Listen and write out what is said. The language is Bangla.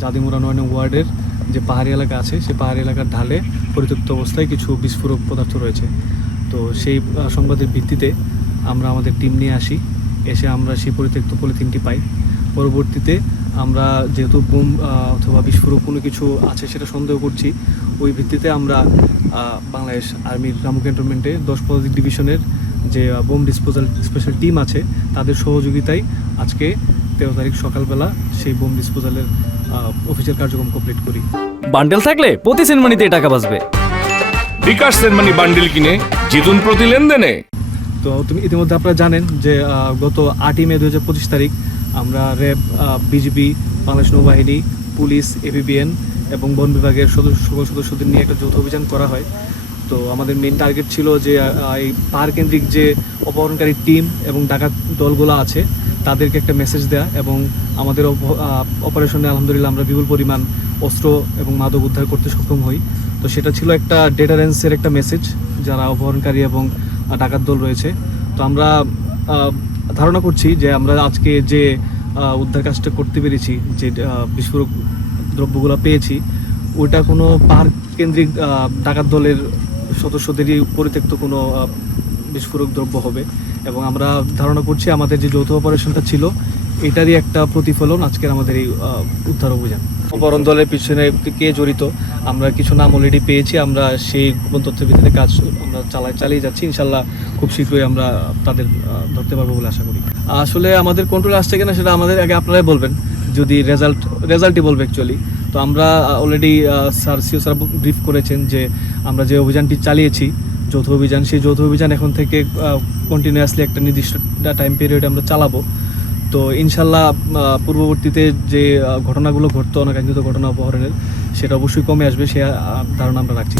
জাদিমুরা ৯ নং ওয়ার্ডের যে পাহাড়ি এলাকা আছে সেই পাহাড়ি এলাকার ঢালে পরিত্যক্ত অবস্থায় কিছু বিস্ফোরক পদার্থ রয়েছে। তো সেই সংবাদের ভিত্তিতে আমরা আমাদের টিম নিয়ে আসি, এসে আমরা সেই পরিত্যক্ত পলিথিনটি পাই। পরবর্তীতে আমরা যেহেতু বোম অথবা বিস্ফোরক কোনো কিছু আছে সেটা সন্দেহ করছি, ওই ভিত্তিতে আমরা বাংলাদেশ আর্মির রামু ক্যান্টনমেন্টে 10 পদাতিক ডিভিশনের যে বোম ডিসপোজাল স্পেশাল টিম আছে তাদের সহযোগিতায় আজকে 13 তারিখ সকালবেলা সেই বোম ডিসপোজালের অফিসের কার্যক্রম কমপ্লিট করি। বান্ডেল থাকলে প্রতি সেনমানিতে টাকা বাঁচবে। বিকাশ সেনমানি বান্ডেল কিনে জিতুন প্রতি লেনদেনে। তো তুমি ইতিমধ্যে আপনারা জানেন যে গত 8ই মে 2025 তারিখ আমরা র্যাব, বিজিবি, বাংলাদেশ নৌবাহিনী, পুলিশ, এপিবিএন এবং বন বিভাগের সকল সদস্যদের নিয়ে একটা যৌথ অভিযান করা হয়। তো আমাদের মেইন টার্গেট ছিল যে এই পাহাড় কেন্দ্রিক যে অপহরণকারী টিম এবং ডাকাত দলগুলো আছে তাদেরকে একটা মেসেজ দেওয়া, এবং আমাদের অপারেশনে আলহামদুলিল্লাহ আমরা বিপুল পরিমাণ অস্ত্র এবং মাদক উদ্ধার করতে সক্ষম হই। তো সেটা ছিল একটা ডেটারেন্সের একটা মেসেজ যারা অপহরণকারী এবং ডাকাত দল রয়েছে। তো আমরা ধারণা করছি যে আমরা আজকে যে উদ্ধার কাজটা করতে পেরেছি, যে বিস্ফোরক দ্রব্যগুলো পেয়েছি, ওইটা কোনো পাহাড় কেন্দ্রিক ডাকাত দলের সদস্যদেরই পরিত্যক্ত কোনো বিস্ফোরক দ্রব্য হবে। এবং আমরা ধারণা করছি আমাদের যে যৌথ অপারেশনটা ছিল এটারই একটা প্রতিফলন আজকের আমাদের এই উদ্ধার অভিযান। অপহরণ দলের পিছনে কে জড়িত আমরা কিছু নাম অলরেডি পেয়েছি, আমরা সেই গোপন তথ্যের ভিত্তিতে কাজ আমরা চালিয়ে যাচ্ছি। ইনশাল্লাহ খুব শীঘ্রই আমরা তাদের ধরতে পারবো বলে আশা করি। আসলে আমাদের কন্ট্রোলে আসছে কিনা সেটা আমাদের আগে আপনারাই বলবেন, যদি রেজাল্টই বলবে অ্যাকচুয়ালি। তো আমরা অলরেডি সিও স্যার ব্রিফ করেছেন যে আমরা যে অভিযানটি চালিয়েছি যৌথ অভিযান, সেই যৌথ অভিযান এখন থেকে কন্টিনিউয়াসলি একটা নির্দিষ্ট টাইম পিরিয়ডে আমরা চালাবো। তো ইনশাল্লাহ পূর্ববর্তীতে যে ঘটনাগুলো ঘটতো, অনাকাঙ্ক্ষিত ঘটনা অপহরণের, সেটা অবশ্যই কমে আসবে, সে ধারণা আমরা রাখছি।